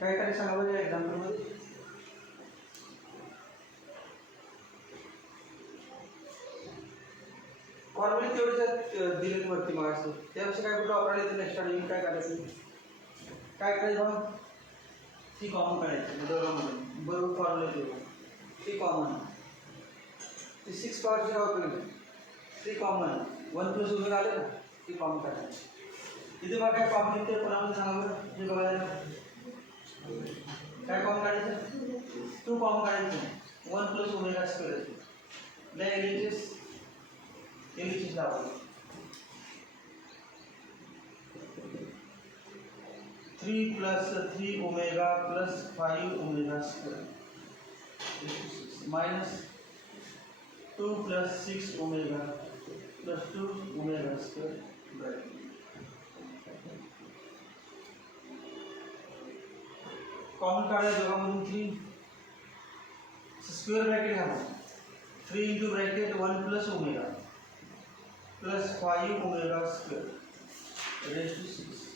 काय करायचं सांगा बरं एक्झाम्पलमध्ये. फॉर्म्युले तेवढेच दिलेत वरती मग असं त्यापेक्षा काय कुठं वापरायला येतं एक्स्ट्रा नवीन काय करायचं. काय करायचं मग सी कॉमन काढायचं दोघांमधून बरोबर फॉर्म्युले देऊ सी कॉमन ते 6 पॉवरची वापरली सी कॉमन 1 प्लस उमेगा आलं ना सी कॉमन काढायचं. इथे बघा काय कॉमन येते पुन्हा सांगा बरं हे बघायला काय कॉमन काढायचं 2 कॉमन काढायचं 1 प्लस ओमेगा स्क्वेअर नाही एलएचएस लावायचं 3 plus 3 omega plus 5 omega square minus 2 plus 6 omega plus 2 omega square bracket common काढायला दोघांमधून 3 स्क्वेअर ब्रॅकेट घाला 3 into bracket 1 plus omega plus 5 omega square raise to 6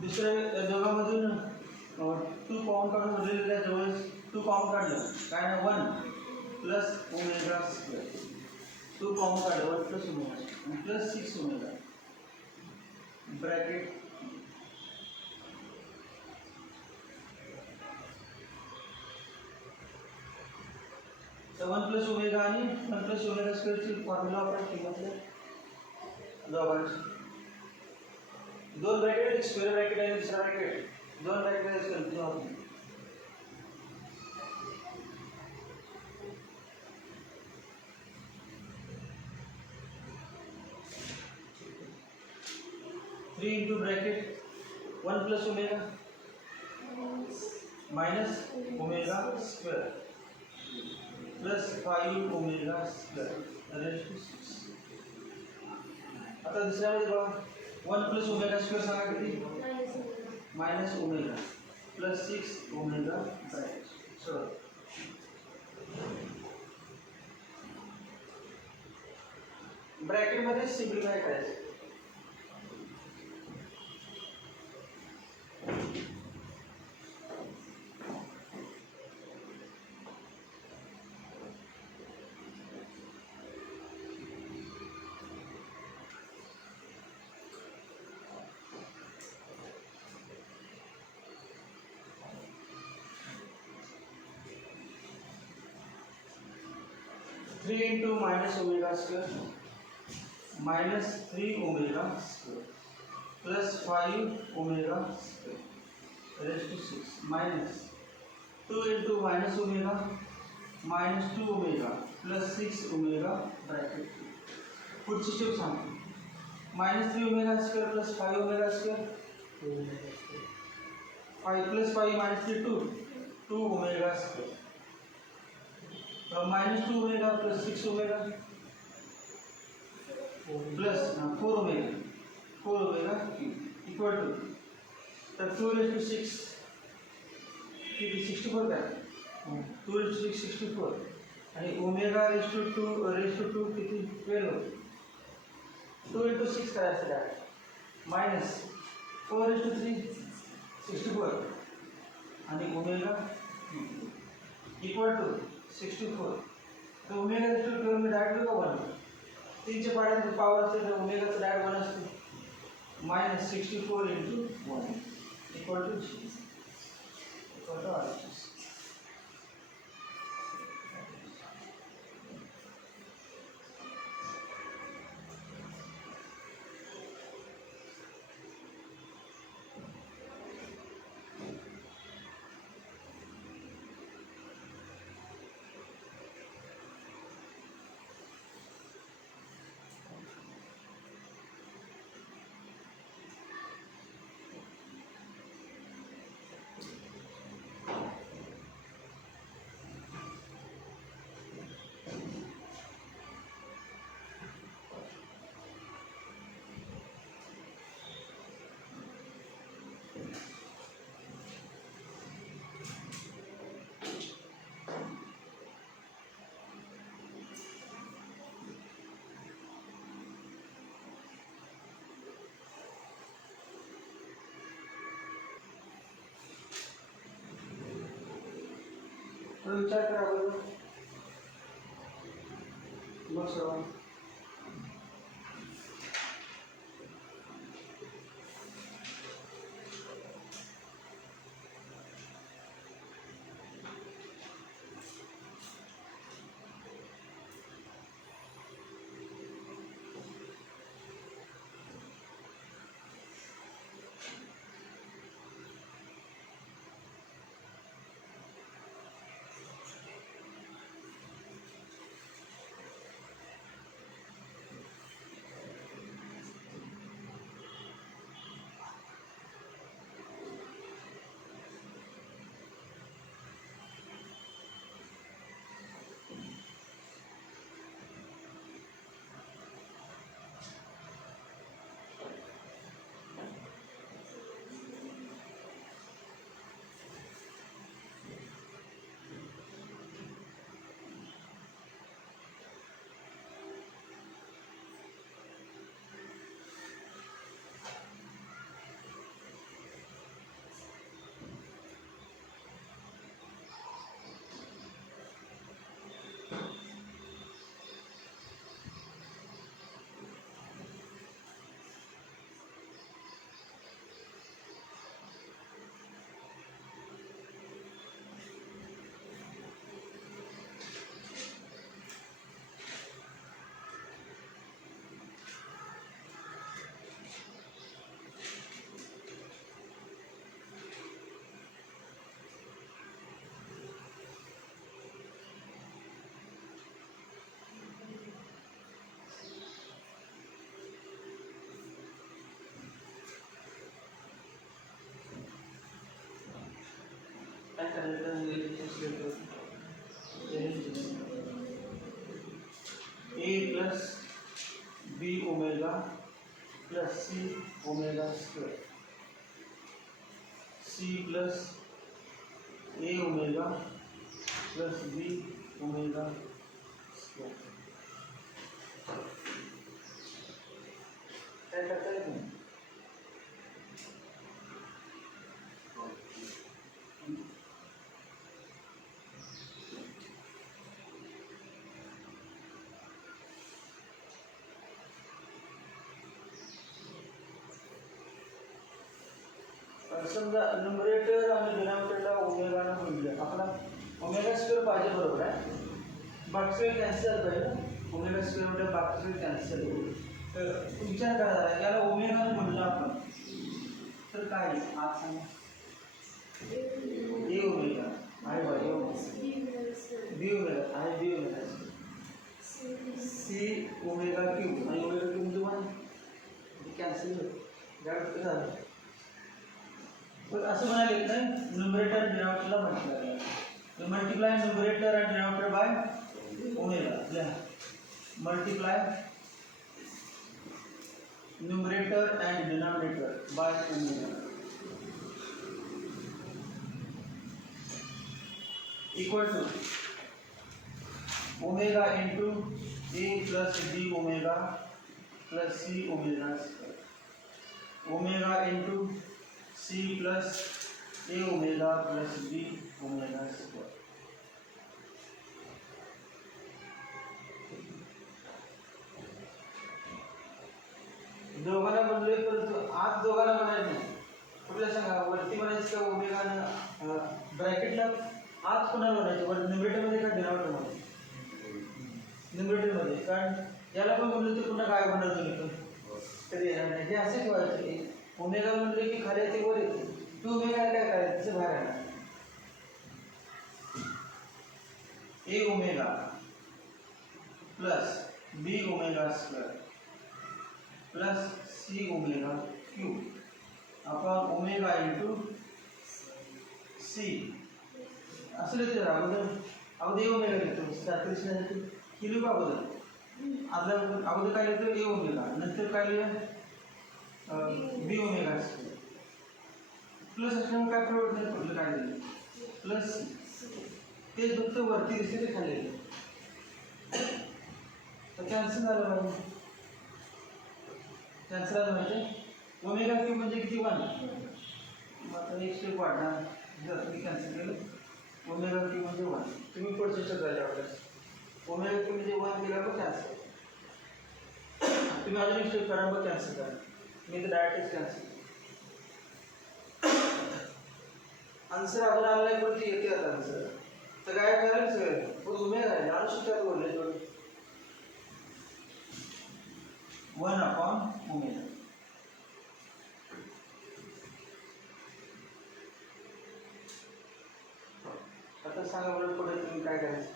दुसऱ्या दोघांमधून 2 कॉमन काढून उरलेल्या जवळ 2 कॉमन काढलं काय ना 1 प्लस ओमेगा स्क्वेअर 2 कॉमन काढलं 1 plus omega plus 6 omega bracket तर 1 प्लस ओमेगा आणि 1 प्लस ओमेगा स्क्वेअरची फॉर्म्युला आपण किंमतले दोघांची 2 ब्रॅकेट स्क्वेअर ब्रॅकेट आणि दुसरा ब्रॅकेट 2 ब्रॅकेट कन्फ्युजन होते. Three into bracket 1 plus omega minus omega square plus 5 omega square raise to 6. आता दुसऱ्यामध्ये बघा 1 प्लस ओमेगा स्क्वेअर सांगा किती minus omega plus 6 omega bracket so ब्रॅकेटमध्ये सिम्प्लिफाय करायचं 3 into minus omega square minus 3 omega square plus 5 omega square raised to 6 minus 2 into minus omega minus 2 omega plus 6 omega bracket पुढची step सांगतो minus 3 omega square plus 5 omega square 5 plus 5 minus 3 2 omega square minus 2 omega plus 6 omega plus 4 omega equal to the 2 raised to 6 64 का 2 raised to 6 64 आणि omega raised to 2 किती 12 2 into 6 करायचं आहे minus 4 raised to 3 64 आणि omega equal to 64 तर omega raised to 12 में direct का 1 3 च्या पाड्यात पॉवर असेल तर ओमेगाचा डायरेक्ट 1 असतो minus 64 into 1 equal to 6 equal to RHS. थोडं विचार करा बरोबर मग सर्व काय करायचं A plus B omega plus C omega square C plus A omega plus B omega square काय करता येत नाही समजा न्यूमरेटर आणि डिनॉमिनेटरला ओमेगानं म्हटलं आपला ओमेगा स्क्वेअर पाहिजे बरोबर आहे बाकीचे कॅन्सल पाहिजे ओमेगा स्क्वेअर म्हणजे बाकीचे कॅन्सल तर विचार करा याला ओमेगानं म्हटलं आपण तर काय आज सांगा ए ओमेगा आहे बा ए बी ओमेगा आहे बी ओमेगा सी ओमेगा क्यूब आणि ओमेगा क्यूब तुम्हाला कॅन्सल होतं झालं पण असं म्हणायला येत नाही न्यूमरेटर डिनॉमिनेटरला म्हटलं multiply numerator and denominator by omega multiply numerator and denominator by omega equal to omega into A plus B omega plus C omega square omega into C plus A omega plus B omega square. दोघांना बनले परंतु आत दोघांना बनायचं नाही कुठल्या सांगा वरती बनायचं का ओमेगानं ब्रॅकेटला आत कोणाला बनायचं वर न्यूमरेटरमध्ये का डिनॉमिनेटरमध्ये न्यूमरेटरमध्ये कारण याला पण म्हणलं तर पुन्हा काय बनणार तुम्ही कधी येणार नाही हे असे ठेवायचे ओमेगा म्हणले की खाली येते वर येते तू ओमेगा काय करायचं तसं बाहेर येणार A omega plus B omega square plus C omega cube upon omega into C असं लिहितो अगोदर ए ओमेगा लिहितो सारखं किलो का अगोदर काय लिहितो ए ओमेगा नंतर काय लिहिलं बी ओमेगा प्लस असल्यामुळे काय प्रॉब्लेम नाही पडलं काय झालं प्लस ते फक्त वरती दिसते ते खाली तर कॅन्सल झालं पाहिजे कॅन्सल झालं पाहिजे ओमेगा क्यूब म्हणजे किती वन मग आता एक स्टेप वाढणार जर तुम्ही कॅन्सल केलं ओमेगा क्यू म्हणजे 1. तुम्ही पुढचे स्टेप झाले आपल्याला. ओमेगा क्यू म्हणजे 1 दिला मग कॅन्सल. तुम्ही अजून स्टेप करा मग कॅन्सल करा. मी तर डायरेक्टच कॅन्सल. आन्सर अजून आला नाही पण ती येते आता आन्सर. तर काय करेल सगळं पुढे ओमेगा आहे आणू शकतात बोलले थोडं 1/ओमेगा. आता सांगा बरं पुढे तुम्ही काय करायचं.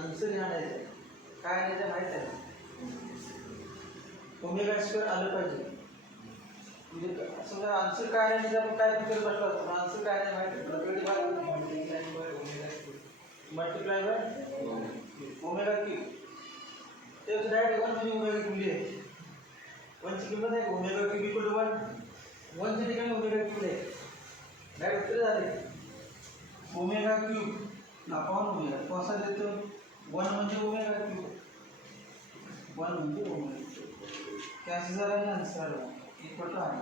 आन्सर ह्या नाही काय नाही ते माहीत आहे. ओमेगा स्क्वेअर आलं पाहिजे म्हणजे समजा आन्सर काय नाही आपण काय फिकर बसला असतो आन्सर काय नाही माहिती मल्टिप्लाय बाय ओमेगा क्यू. ते डायरेक्ट 1 म्हणजे ओमेगा क्यू लिहायची. 1 ची किंमत आहे ओमेगा क्यू इक्वल टू 1. 1 च्या ठिकाणी ओमेगा क्यू लिहायची. डायरेक्ट उत्तर झाले ओमेगा क्यूब अपॉन ओमेगा. कसा देतो 1 म्हणजे ओमेगा क्यूब. 1 म्हणजे ओमेगा क्यूब. कॅन्सल झाला आणि आन्सर आला इक्वल टू आर.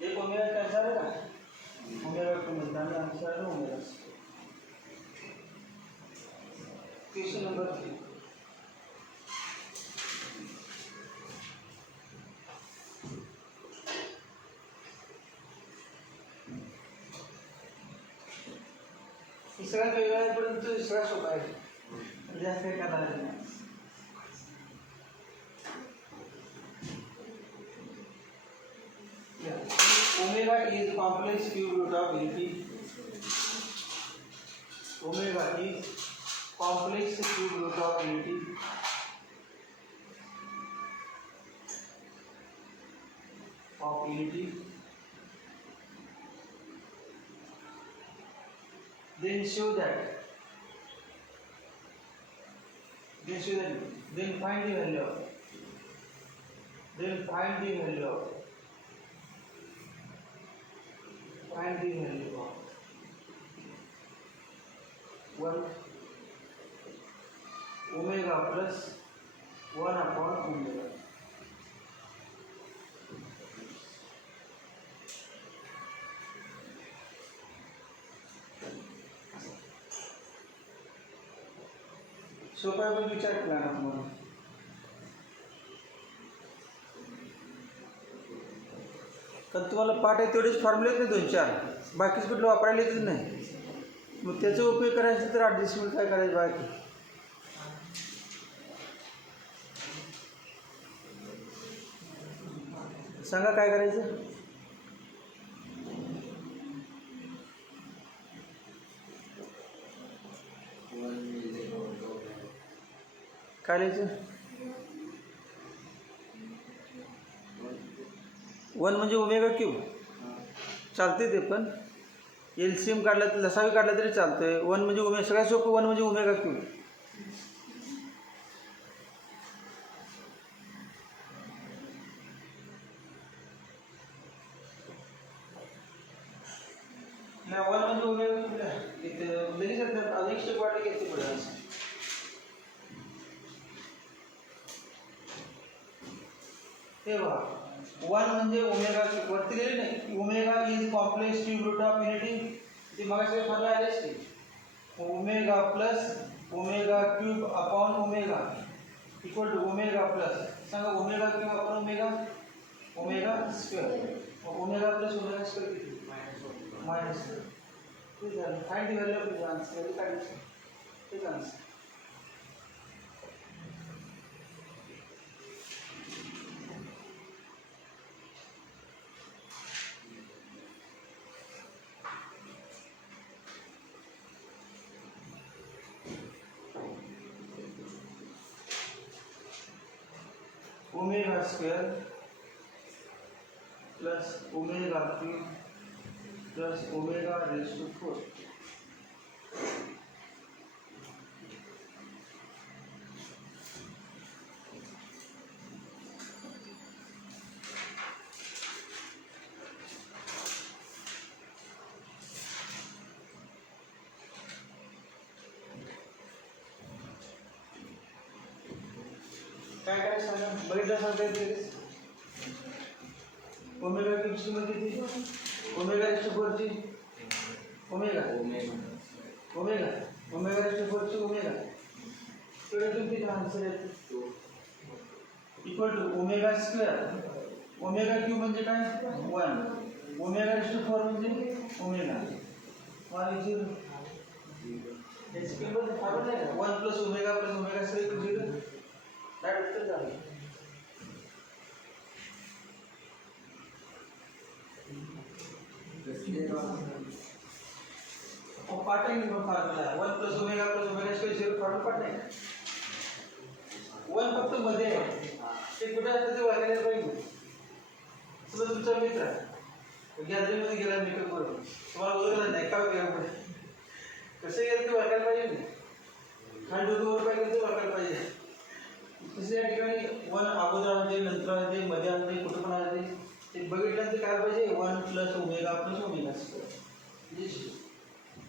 एक ओमेगा कॅन्सल आहे का ओमेगा क्यू म्हणता आणि आन्सर आला ओमेगा. Question number 3. सगळ्यात वेगळा आहे परंतु सगळ्यात सोपा आहे. जास्त काही करायला नाही. Omega is complex cube root of unity. Omega is complex cube root of unity. Of unity. Then show that. Then find the value of. Then find the value of. Find the value of 1 omega plus 1/omega. सोपा पण विचार केला ना तुम्हाला. पण तुम्हाला पाठ आहे तेवढेच फॉर्म्युले आहेत ना 2-4 बाकीच कुठलं वापरायला येतच नाही. मग त्याचा उपयोग करायचा तर ॲडजस्टमेंट काय करायचं बाकी. सांगा काय करायचं. काय लिहायचं 1 म्हणजे ओमेगा क्यूब चालते ते पण LCM काढला लसावी काढला तरी चालतंय. 1 म्हणजे ओमेगा सगळ्यात सोपं 1 म्हणजे ओमेगा क्यूब. नाही 1 म्हणजे ओमेगा क्यूब इथे लगेच अनेक स्टेप वाटले घेते पुढे. हे बघा 1 म्हणजे ओमेगा क्यूब वरती लिहिले नाही. Omega is complex cube root of unity. ते मगाशी फॉर्म्युला आलेच ते omega plus omega cube upon omega equal to omega plus सांगा omega cube upon omega omega square. Omega plus omega square किती मायनस. ठीक आहे. Find the value of the answer. काढायचं तेच answer. Omega square plus omega cube plus omega raise to 4. काय करायचं सांगा, बघितलं सांगता येते ओमेगा किती मध्ये किती ओमेगा रेस्ट फोरची ओमेगा ओमेगा ओमेगा रेस्ट फोरची ओमेगा तेवढे किती आन्सर येते equal to omega square omega cube म्हणजे काय 1 ओमेगा रेस्ट फोर म्हणजे ओमेगा 1 याची किंमत फार नाही 1 प्लस ओमेगा स्क्वेअर 0 काय उत्तर झालं पाठ आहे मग formula 1 plus omega square 0 formula पाठ नाही 1 फक्त मध्ये आहे ते कुठे असतं ते वागायला पाहिजे समजा तुमचा मित्र गॅदरिंगमध्ये गेला मेकअप करून तुम्हाला ओळखला नाही का वेगळं कसं गेलं ते वागायला पाहिजे खाली डोकं वर पाहिजे ते वागायला पाहिजे तसे या ठिकाणी 1 अगोदर आणते नंतर आणते मध्ये आणते कुठं पण आणते ते बघितल्यानंतर काय पाहिजे 1 प्लस ओमेगा स्क्वेअर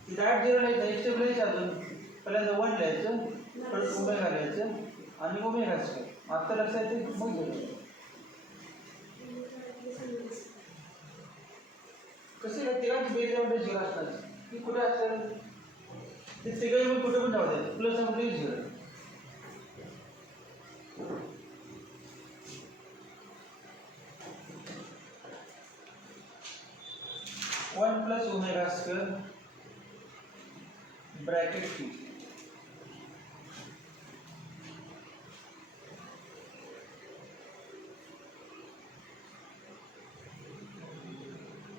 ती डायरेक्ट 0 लिहायचं एक स्टेप लिहायचं अजून पहिल्यांदा 1 लिहायचं परत ओमेगा लिहायचं आणि ओमेगा स्क्वेअर आता लक्षात येते मग कसे तिघांची बेरीज 0 असतात ती कुठे असतात ते तिघांची कुठे पण जाऊ द्या प्लस मध्ये 0 1 प्लस ओमेगा स्क्वेअर ब्रैकेट की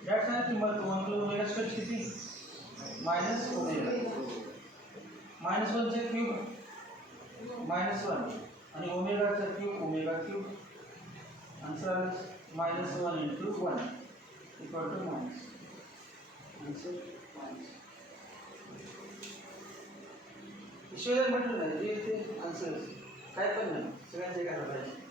यात ना किंमत 1 प्लस ओमेगा स्क्वेअर किती मायनस ओमेगा -1 चे क्यूब -1 आणि ओमेगाचा क्यूब ओमेगा क्यूब आन्सर आलं -1 into 1 equal to minus answer minus विषय म्हटलं नाही ते आन्सर काय पण नाही सगळ्यांचे काय पाहिजे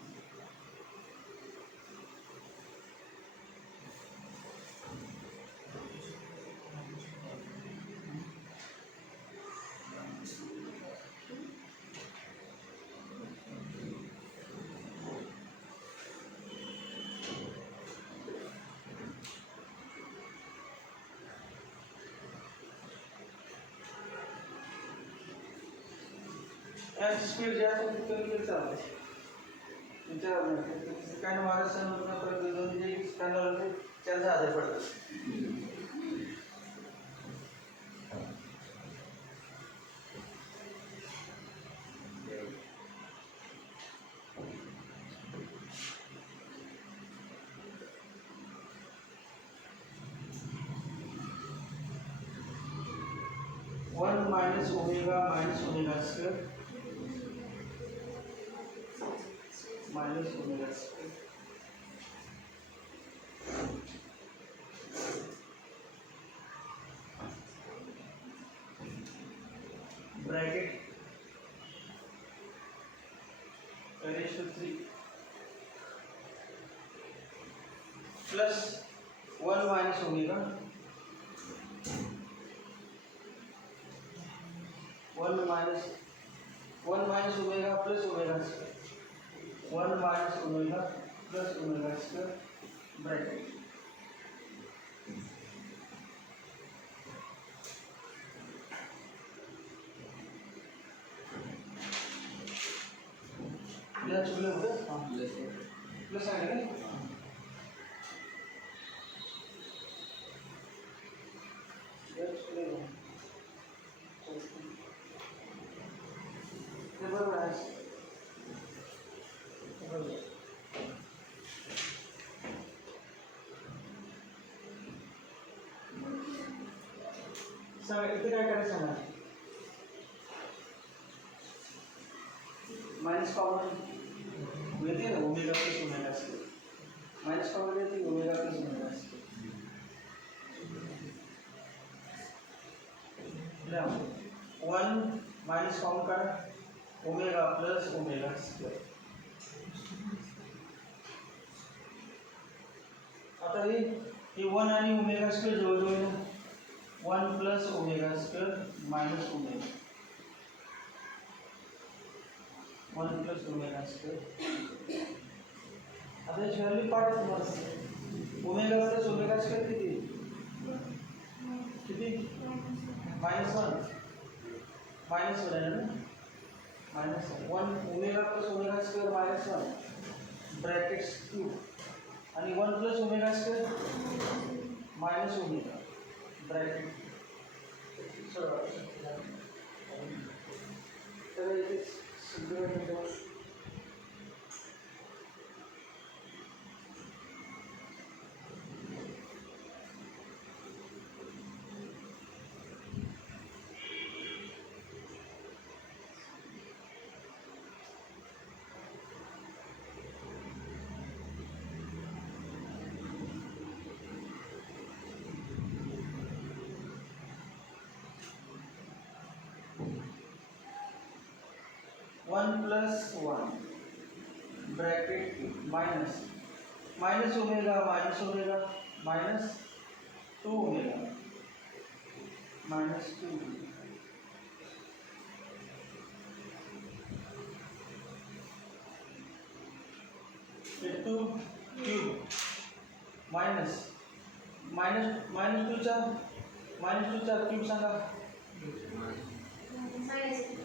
स्पीड जास्त कमी चालते तुमच्या काय महाराष्ट्रात त्यांचा आधार पडतो one minus omega square minus omega square bracket raised to 3 plus 1 minus omega 1 minus omega plus omega square 1 minus omega plus omega square bracket या चुकले होते हां प्लस आहे ना या चुकले ते बरोबर आहे सांगा इथे काय करायचं सांगा माइनस कॉमन मिळते ना omega plus omega square minus common येते omega plus omega square 1 minus common काढा ओमेगा प्लस ओमेगा स्क्वेअर आता हे 1 आणि ओमेगा स्क्वेअर जवळजवळ 1 plus omega square minus omega 1 plus omega square. आता याची व्हॅल्यू पाडा तुम्हाला. ओमेगा प्लस ओमेगा स्क्वेअर किती किती -1 -1 आहे ना. -1 omega plus omega square -1 brackets cube आणि 1 plus omega square minus omega bracket. तर इथे सगळं 1 plus 1 bracket minus omega minus 2 omega minus 2 into cube minus 2 चा क्यूब सांगा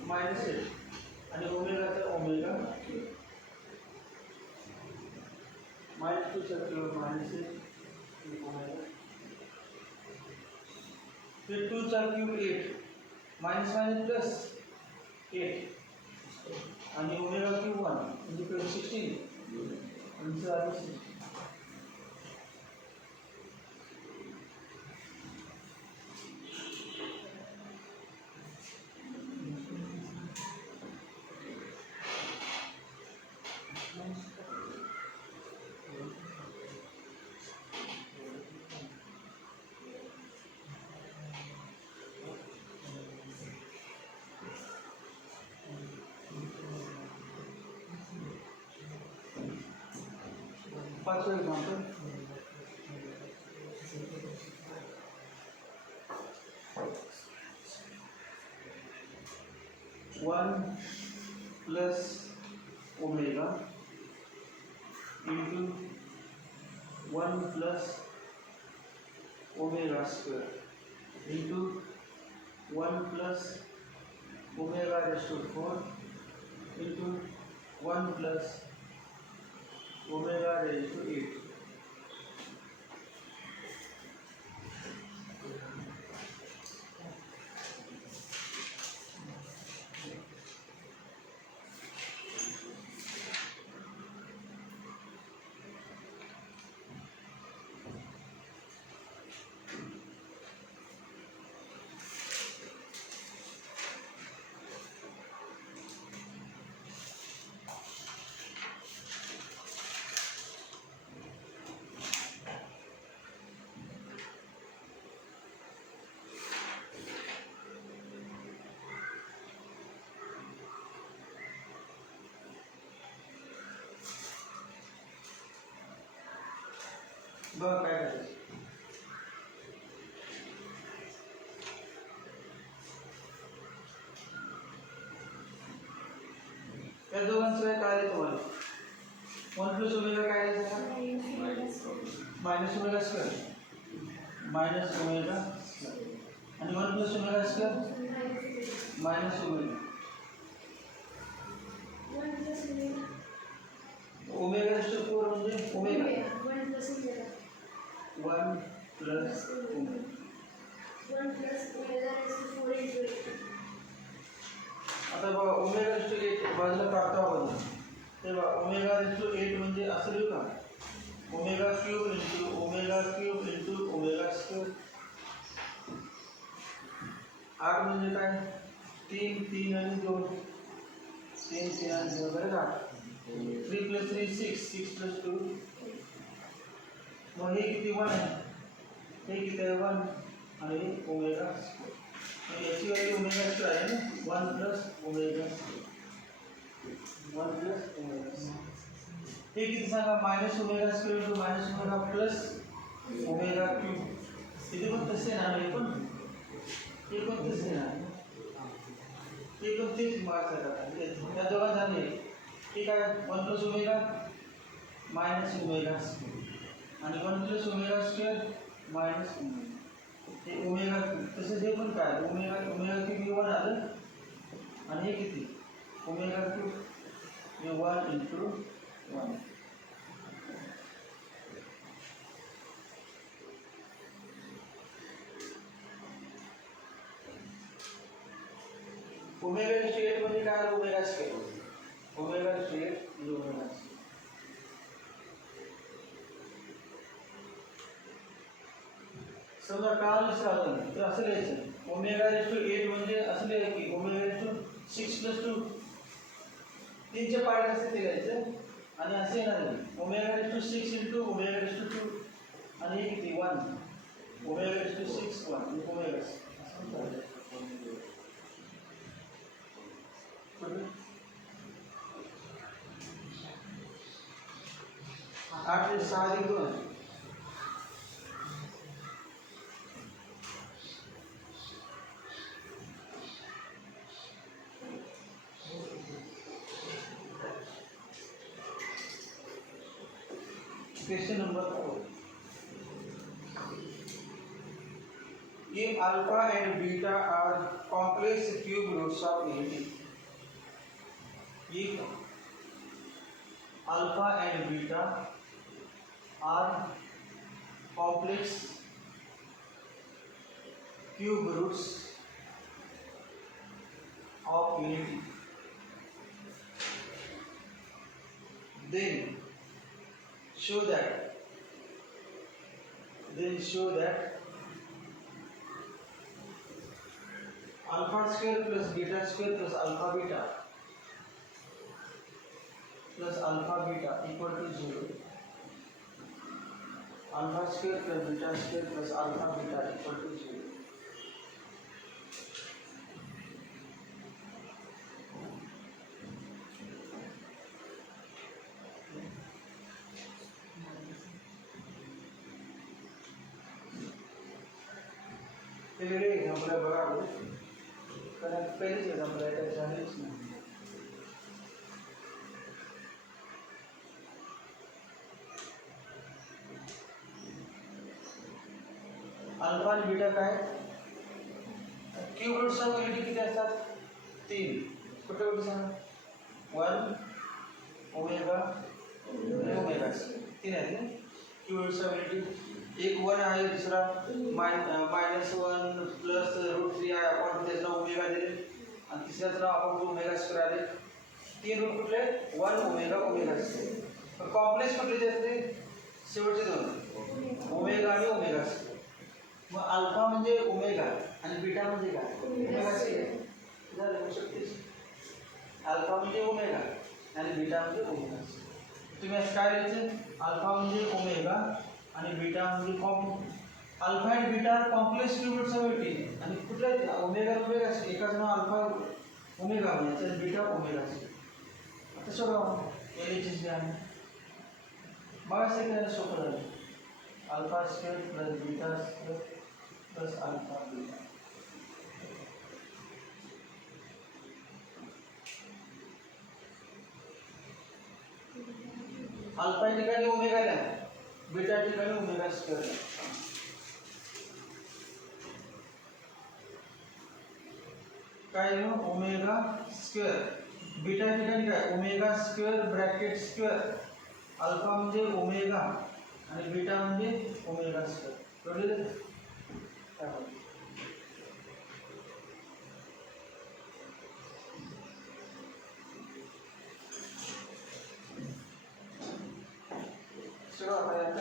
-8 आणि ओमेगाचा ओमेगा -2 चा क्यूब -8 ओमेगा. फिर 2 चा क्यूब 8 माइनस प्लस 8 आणि ओमेगा क्यूब 1 म्हणजे 16 आन्सर आहे 16. First example, 1 plus omega into 1 plus omega square into 1 plus omega raised to 4 into 1 plus omega raised to 8. बघा काय करायचं. या दोघांचं काय आहे तुम्हाला 1 प्लस ओमेगा काय आहे minus omega square minus omega आणि 1 plus omega square minus omega omega raised to 4 म्हणजे omega 1 plus omega 1 plus omega raised to 4 into 8. आता बघा ओमेगा रेस्ट टू 8 बाजूला काढता आपण तेव्हा ओमेगा रेस्ट टू 8 म्हणजे असं लिहू का omega cube into omega square 8 म्हणजे काय 3 आणि 2 3 आणि 2 बरोबर 8 3 plus 3 6 plus 2 मग हे किती 1 आहे हे किती आहे 1 आणि ओमेगा याची व्हॅल्यू ओमेगा स्क्वेअर आहे ना 1 प्लस ओमेगा हे किती सांगा minus omega square two minus omega plus omega cube इथे पण तसे ना हे पण तसे ना हे पण तेच मार्क्स आहे या दोघांना झाले ठीक आहे 1 plus omega minus omega square आणि 1 plus omega square minus omega हे ओमेगा तसेच हे पण काय ओमेगा ओमेगा क्यूब 1 आलं आणि हे किती ओमेगा क्यूब हे 1 इंटू 1 ओमेगा स्क्वेअर म्हणजे काय ओमेगा स्क्वेअर ओमेगा स्क्वेअर म्हणजे ओमेगा स्क्वेअर समजा काल साधन तर असं लिहायचं ओमेगा रेस टू 8 म्हणजे असं लिहायचं की ओमेगा रेस टू 6 प्लस 2 तीनचे पार्ट असं ते लिहायचं आणि असे येणार omega raise to 6 into omega raise to 2 आणि हे किती 1 ओमेगा रेस टू 6 1 ओमेगा असं आठ ते 6 अधिक 2 Question number 4. If alpha and beta are complex cube roots of unity, if alpha and beta are complex cube roots of unity, then show that alpha square plus beta square plus alpha beta equal to 0. Alpha square plus beta square plus alpha beta equal to 0. पहले example बराबर कारण पहले example है ऐसा है इसमें alpha आणि beta काय क्यूब रूट्स ऑफ युनिटी किती असतात 3 कुठे कुठे सांगा 1 ओमेगा ओमेगा 3 आहेत ना क्यूब रूट्स ऑफ युनिटी एक 1 आहे दुसरा मायनस 1 प्लस रूट 3 आहे आपण त्याला ओमेगा दिले आणि तिसऱ्याचं नाव आपण ओमेगा स्क्वेअर आले तीन रूट कुठले 1 ओमेगा ओमेगा स्क्वेअर कॉम्प्लेक्स कुठले ते असते शेवटचे दोन ओमेगा आणि ओमेगा स्क्वेअर मग अल्फा म्हणजे ओमेगा आणि बीटा म्हणजे काय ओमेगा स्क्वेअर झालं होऊ शकते अल्फा म्हणजे ओमेगा आणि बीटा म्हणजे ओमेगा तुम्ही असं काय लिहायचं अल्फा म्हणजे ओमेगा आणि बीटा म्हणजे अल्फा आणि beta complex cube roots of unity आणि कुठल्या ओमेगा ओमेगा एकाचं नाव अल्फा ओमेगा म्हणजे आणि बीटा ओमेगा आता सोडवा एलएचएस आहे मग असे करायला सोपं झालं alpha square plus beta square plus alpha beta alpha ठिकाणी ओमेगा लिहा बीटा ठिकाणी ओमेगा स्क्वेअर काय लिहू ओमेगा स्क्वेअर बीटा ठिकाणी काय omega square bracket square alpha म्हणजे ओमेगा आणि बीटा म्हणजे ओमेगा स्क्वेअर कळले चलो आता याचा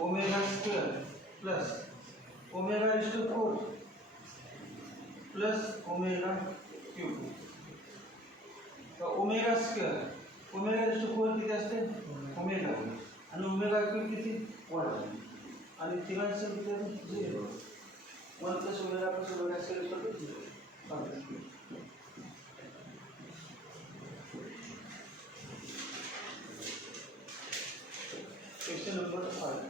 omega square plus omega raise to 4 plus omega cube तो omega square omega raise to 4 किती असते ओमेगा आणि ओमेगा क्यूब किती 1 आणि तिघांचं किती 0 1 plus omega square equal to 0 question number 5.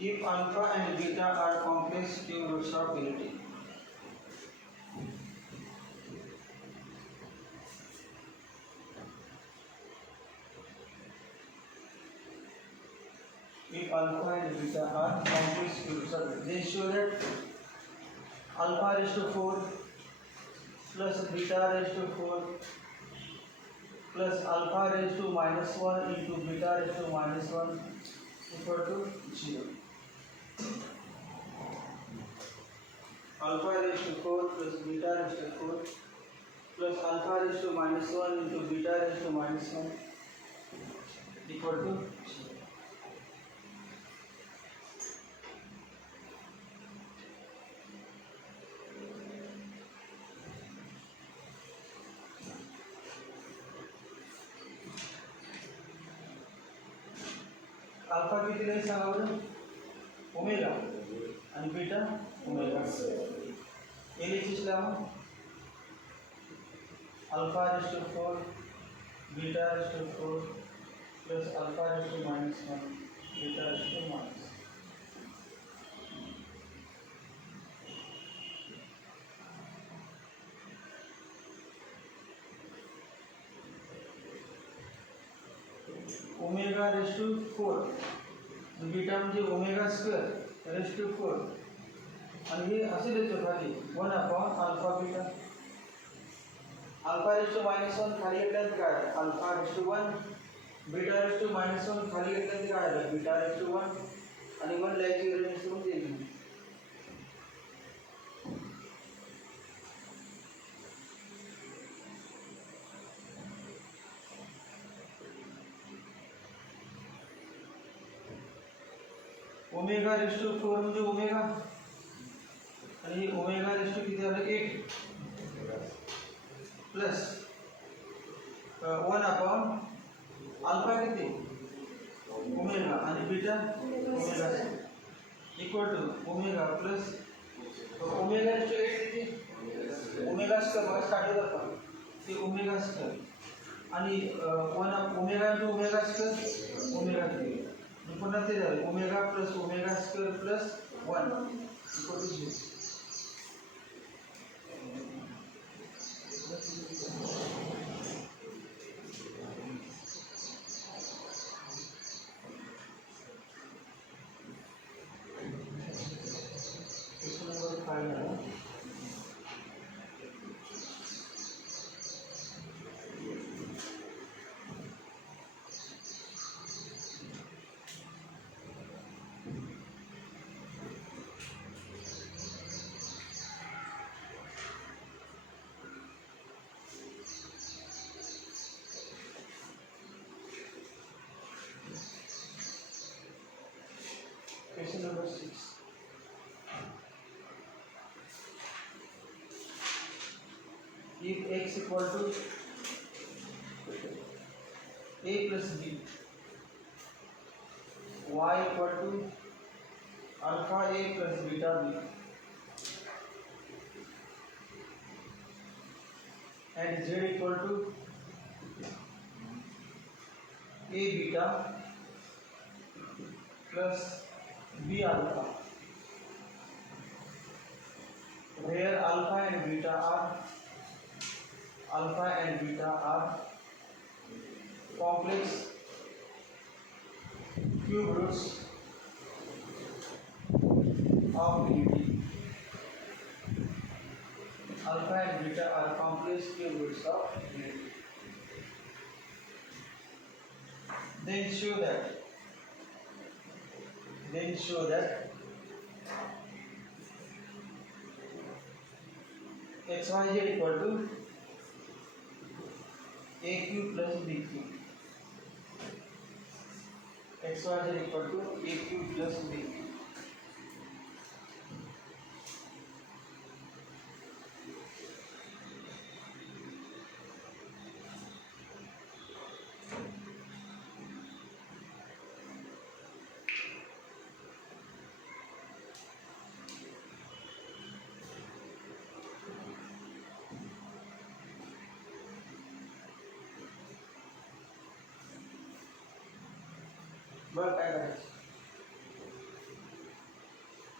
If alpha and beta are complex cube roots of unity, if alpha and beta are complex cube roots of unity, then show that alpha raised to 4 plus beta raised to 4 plus alpha raised to -1 into beta raised to -1 equal to 0. Alpha raised to 4 plus beta raised to 4 plus alpha raised to -1 into beta raised to -1 equal to 0. Alpha किती नाही सांगा बरं omega आणि beta omega एलिचिस लावा alpha raise to 4 beta raise to 4 plus alpha raise to -1 beta raise to -. Omega raise to 4 beta म्हणजे omega square raise to 4 आणि हे असे देतो खाली 1 upon alpha beta. Alpha raise to -1 खाली घेतल्यानंतर काय alpha raise to 1 beta raise to -1 खाली घेतल्यानंतर काय आलं बीटा रेस टू 1 आणि 1 लायची रेंज करून देईल. ओमेगा रेस टू 4 म्हणजे ओमेगा आणि ओमेगा रेस टू किती झालं 1 प्लस 1 अपॉन अल्फा किती ओमेगा आणि beta omega equal to omega plus omega raise to 8 किती ओमेगा स्क्वेअर बघा स्टार्ट होतं ते ओमेगा स्क्वेअर आणि 1 omega to omega square omega किती पुन्हा ते झाले omega plus omega square plus 1 equal to 0. Question number 5 आहे. Question number 6. If x equal to a plus b, y equal to alpha a plus beta b, and z equal to a beta plus b alpha, where alpha and beta are complex cube roots of unity. Alpha and beta are complex cube roots of unity. Then show that xyz equal to a cube plus b cube. xyz equal to a cube plus b cube. बघ काय करायचं.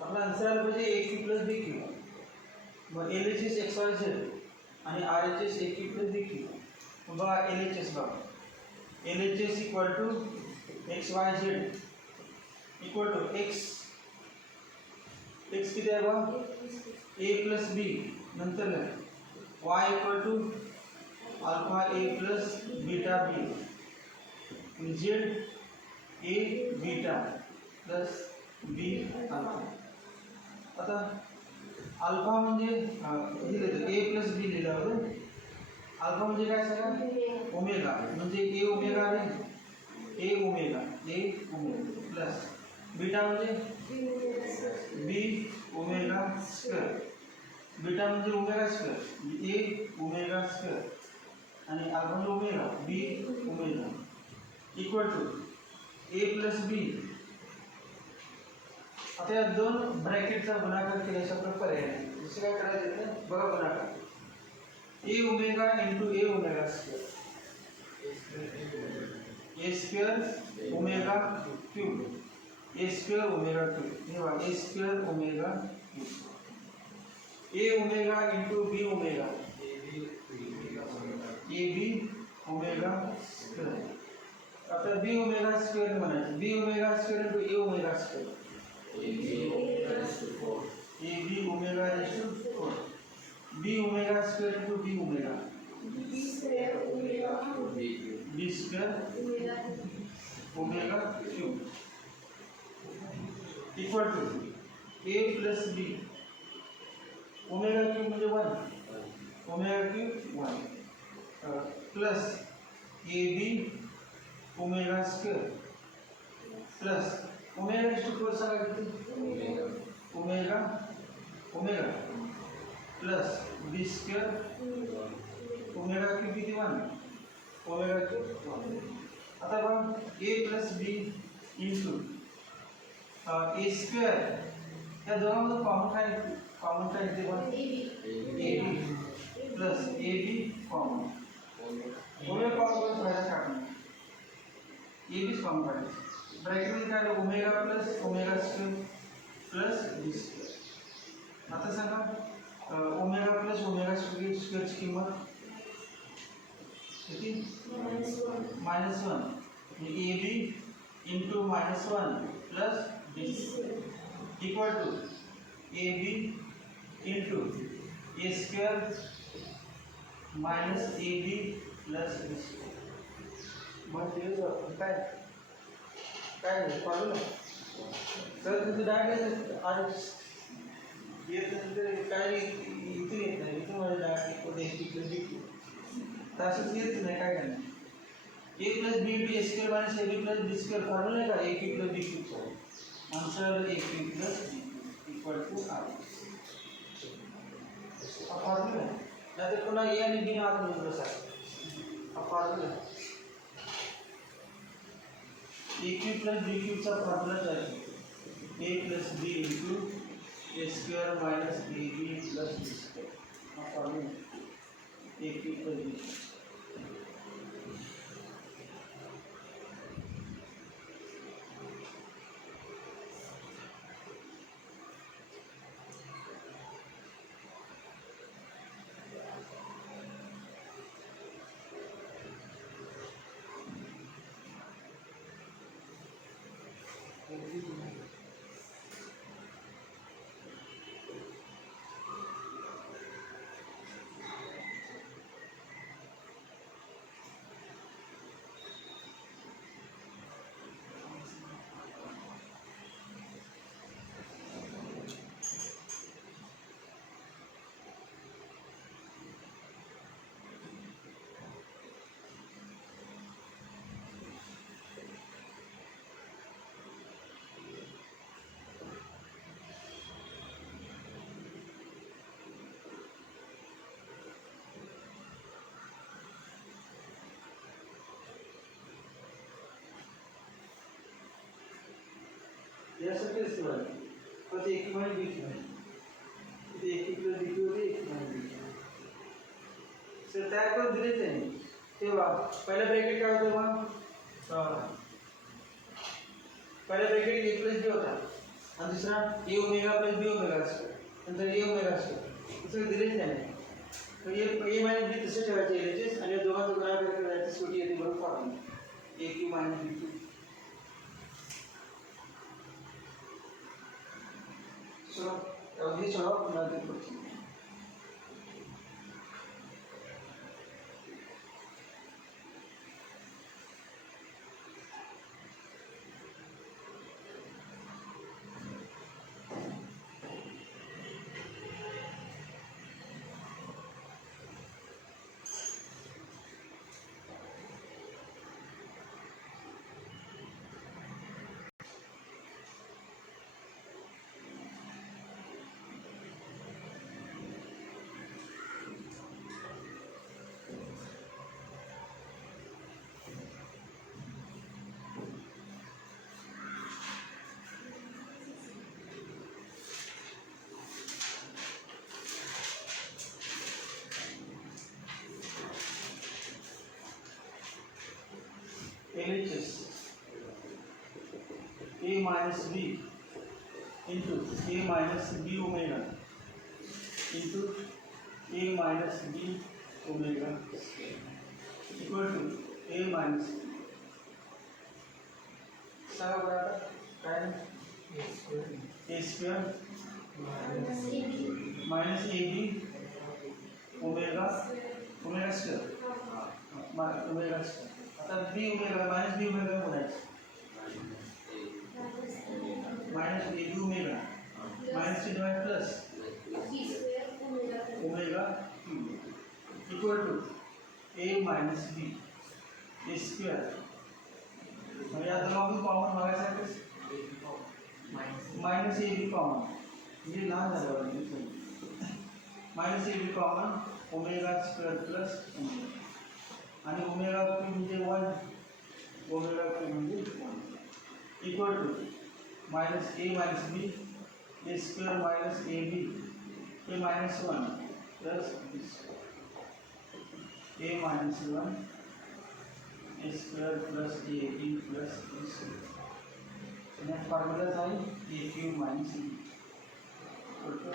आपला answer आला पाहिजे A cube plus B cube. मग L H S X Y Z आणि R H S A cube plus B cube. बघा L H S बघा. L H S equal to X Y Z equal to X. X किती आहे बघा A plus B. नंतर Y equal to alpha A plus beta B. Z A beta plus B alpha. आता alpha म्हणजे हे लिहिलं ए plus बी लिहिलं होतं. अल्फा म्हणजे काय सगळं ओमेगा म्हणजे ए ओमेगा आहे. ए ओमेगा प्लस बीटा म्हणजे बी ओमेगा स्क्वेअर. बीटा म्हणजे omega square A omega square आणि अल्फा म्हणजे omega B omega equal to A plus B. आता या दोन ब्रॅकेटचा गुणाकार केल्याशिवाय पर्याय नाही. दुसरं काय करायचं बघा गुणाकार. A omega into A omega square A square omega cube A square omega cube. हे बघा A square omega cube. A omega into B omega A B omega square. आता बी ओमेगा स्क्वेअर म्हणायचं. B omega square into A omega square A B omega raise to 4. B omega square into B omega B square omega cube equal to A plus B. Omega cube म्हणजे 1 omega cube 1 plus A B omega square plus omega raise to 4 सांगा किती omega omega plus B square omega cube किती 1 omega cube 1. आता बघा A plus B into A square. या दोघांमध्ये common काय येते बघा A B plus A B common. Omega common फायदा काढणार ए बीच कॉमन काढायचं. ब्रॅकेटमध्ये काय आलं omega plus omega square plus B square. आता सांगा ओमेगा प्लस ओमेगा स्क्वेअरची किंमत किती -1 A B into -1 plus B square equal to A B into A square minus A B plus B square. मग ते काय पाहिलं ना तर तिथे डायरेक्ट आणि येत काय इथून येत नाही. इथून माझ्या डायरेक्ट तसंच येत नाही. काय करणार A plus B B square minus A B plus B square formula आहे का ए क्यू प्लस बी क्यूबचा answer A cube plus B equal to R. हा फॉर्म्युला आहे. नाहीतर पुन्हा ए आणि बी ने आत मिळून बसा. हा formula A cube plus B क्यूबचा फॉर्म्युलाच आहे A plus B into A square minus A B plus B square. हा formula A cube plus B. यासाठी असते बघा पण ते एक माहिती बीच नाही ते एक प्लस बी क्यू होते एक माहिती बीच सर तयार करून दिलेच आहे तेव्हा पहिला ब्रॅकेट काय होतं मग पहले ब्रैकेट ए प्लस बी होता आणि दुसरा ए ओमेगा प्लस बी ओमेगा असतो नंतर ए ओमेगा असतो दुसरं दिलेच नाही तर ए मायनस बी तसे ठेवायचे एलएचएस आणि या दोघांचं गुणाकार करायचं शेवटी येते बरोबर formula A Q minus B Q so हे सोडवा पुन्हा ते पुढचं LHS A minus B into A minus B omega into A minus B omega equal to A minus B. सांगा बरं आता काय A square minus AB omega omega square omega square आता B omega minus B omega बनाएंगे minus A B omega minus से divide plus omega equal to A minus B A square म्हणजे आता मग कॉमन बघायचं माइनस ए बी कॉमन ये लहान झालं minus A B common omega square plus omega आणि ओमेगा क्यू म्हणजे 1 ओमेगा क्यू म्हणजे 1 equal to minus A minus B A square minus A B A minus 1 plus A minus 1 A square plus A B plus B square next formula आहे A cube minus B equal to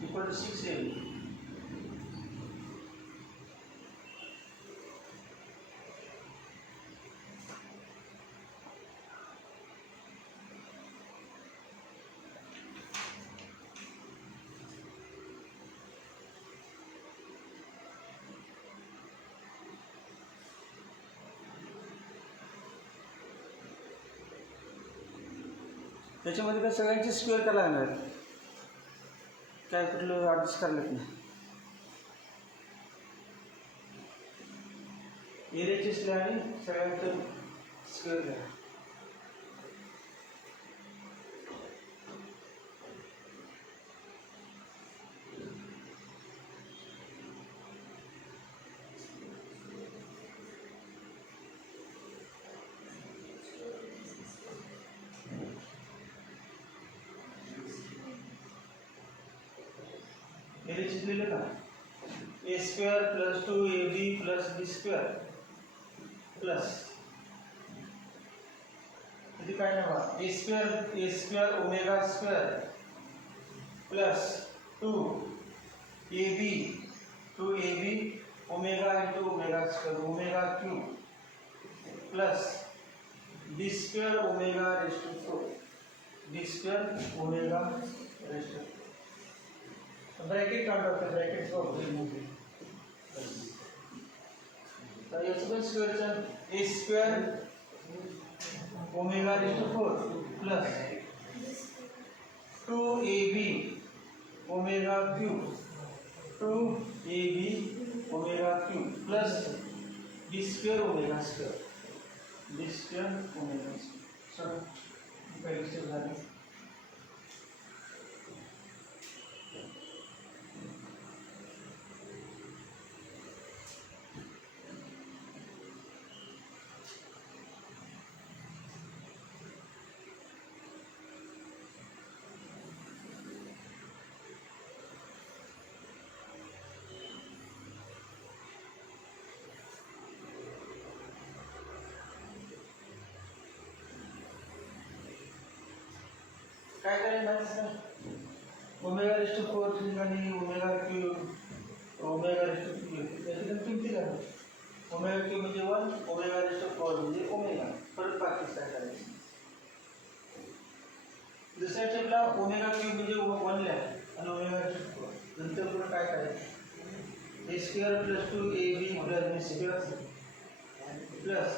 equal to 6 AB. त्याच्यामध्ये काय सगळ्यांची square करायला लागणार काय कुठलं adjust करायला नाही एरियाची स्क्वेअर आणि सगळ्यांचं स्क्वेअर करा एरिया लिहिले का A square plus 2ab plus B square plus किती काय नाही A square omega square plus 2ab omega into omega square omega cube plus B square omega raised to 4 B square omega raised to bracket काढ होते bracket को remove तर याचं पण स्क्वेअरचं A square omega raised to 4 plus 2ab omega cube 2ab omega cube plus B square omega square B square omega square sir पहिली step झाली काय करेल माहिती ओमेगा रेस्ट टू 4 ठिकाणी omega cube omega raised two cube याची किमती करा omega cube म्हणजे 1 ओमेगा रेस्ट टू 4 म्हणजे ओमेगा परत बाकी काय करायचं दुसऱ्या स्टेपला ओमेगा क्यूब म्हणजे 1 लिहा आणि ओमेगा रेस्ट टू 4 नंतर पुढे काय करायचं A square plus 2ab plus B square plus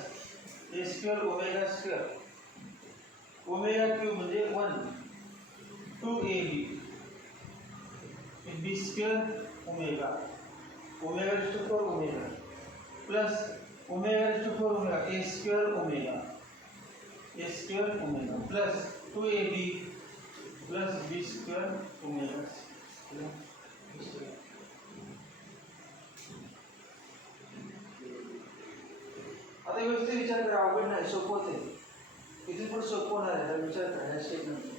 A square omega square omega cube म्हणजे 1 2ab B square omega omega raised to 4 omega plus omega raised to 4 omega A square omega plus 2ab plus B square omega आता व्यवस्थित विचार करा अवघड नाही सोपं होते इथून पण सोपं होणार आहे विचार करा ह्या स्टेटमेंट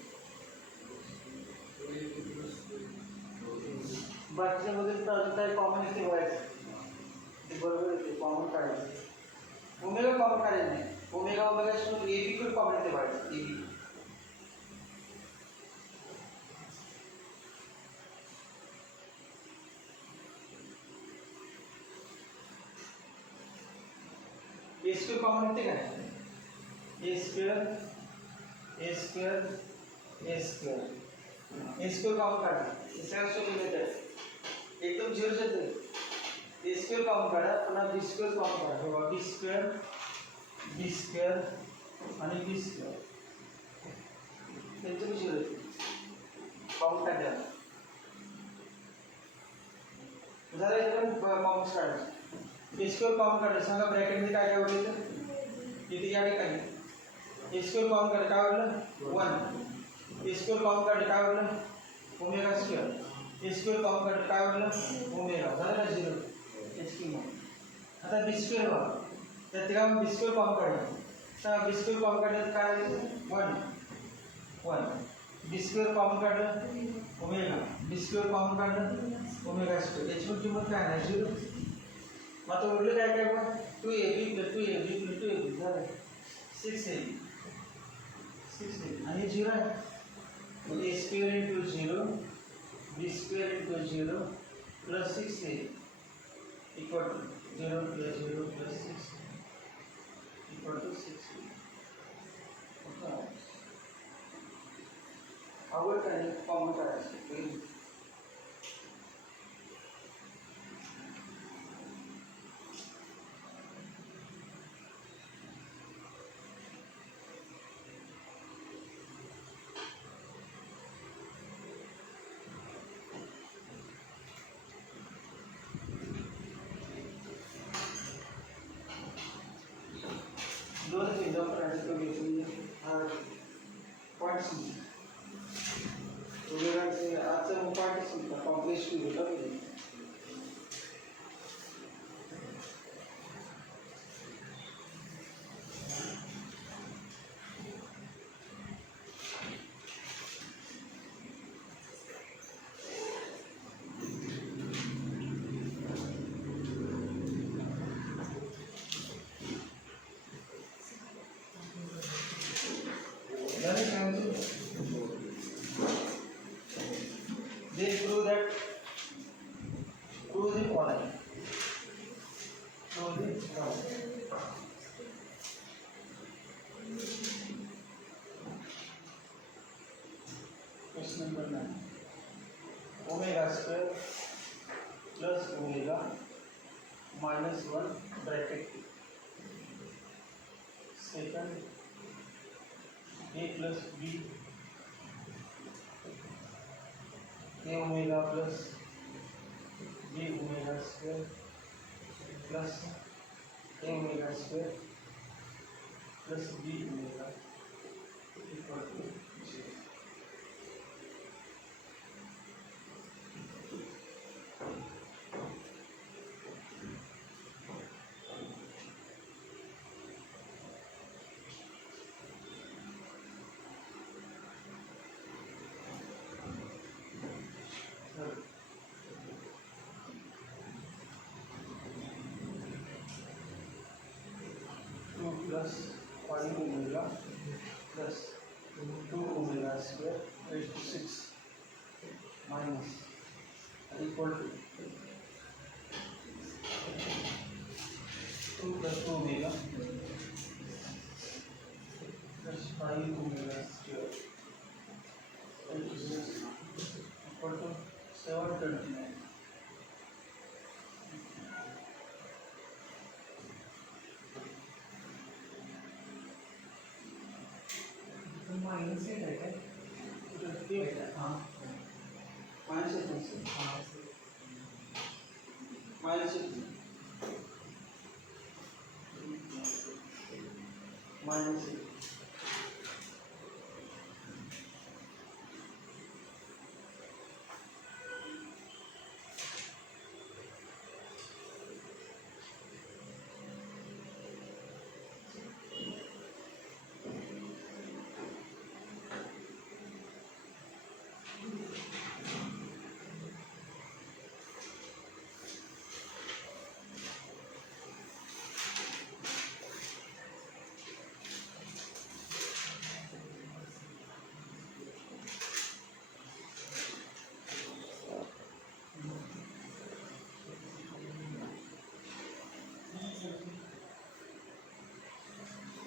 बाकीच्यामध्ये अजून काही कॉमन येते व्हायचं ते बरोबर येते कॉमन काढायचं ओमेगा कॉमन काढायचं नाही ओमेगा ओमेगा सोडून ए बी कडे कॉमन येते व्हायचं ए बी ए स्क्वेअर कॉमन येते काय ए स्क्वेअर कॉमन काढा सगळ्यात सोपी मेथड एकदम झिरो येते ए स्क्वेअर कॉमन काढा पुन्हा बी स्क्वेअर कॉमन काढा बघा बी स्क्वेअर आणि बी स्क्वेअर त्यांचं झिरो येते कॉमन काढा जरा एकदम कॉमन काढायचं ए स्क्वेअर कॉमन काढा सांगा ब्रॅकेटमध्ये काय काय उरलं इथे या ठिकाणी ए स्क्वेअर कॉमन काढा काय उरलं 1 ए स्क्वेअर कॉमन काढा काय उरलं omega square A square common काढा काय उरलं ओमेगा झालं ना झिरो याची किंमत आता बी स्क्वेअर बघा त्यात काय बी स्क्वेअर कॉमन काढा तर बी स्क्वेअर कॉमन काढल्यात काय 1 बी स्क्वेअर कॉमन काढलं ओमेगा बी स्क्वेअर कॉमन काढलं ओमेगा स्क्वेअर याची पण किंमत काय नाही झिरो मग आता उरलं काय काय बघ 2ab झालं 6ab आणि झिरो आहे A square into 0 B square into 0 plus 6a equal to 0 plus 0 plus 6 equal to 6a आवड काय कॉमन करायचं दोन एक्झाम्पल करायचं तुम्ही पॉईंट वगैरे आजचं पॉईंट कॉम्प्लेक्स टू होता omega square plus omega minus 1 bracket second A plus B A omega plus B omega square plus A omega square plus B omega equal to 0। Plus 5 omega plus 2 omega square raise to 6 minus equal to 2 plus 2 omega plus 5 omega square raise to 6 equal to 729। माइनस से है क्या? हाँ minus से हाँ minus minus